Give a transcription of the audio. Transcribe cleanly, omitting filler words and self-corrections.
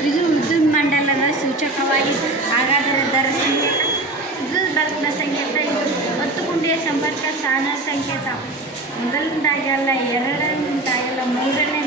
ಇದು ವಿದ್ಯುತ್ ಮಂಡಲದ ಸೂಚಕವಾಗಿ ಹಾಗಾದರೆ ದರ ಸಂಕೇತ ವಿದ್ಯುತ್ ಬಲ್ಬ್ನ ಸಂಕೇತ ಇದು ಒತ್ತು ಗುಂಡಿಯ ಸಂಪರ್ಕ ಸ್ಥಾನ ಸಂಕೇತ ಮೊದಲನೇದಾಗಲ್ಲ, ಎರಡನೇದಾಗಲ್ಲ, ಮೂರನೇ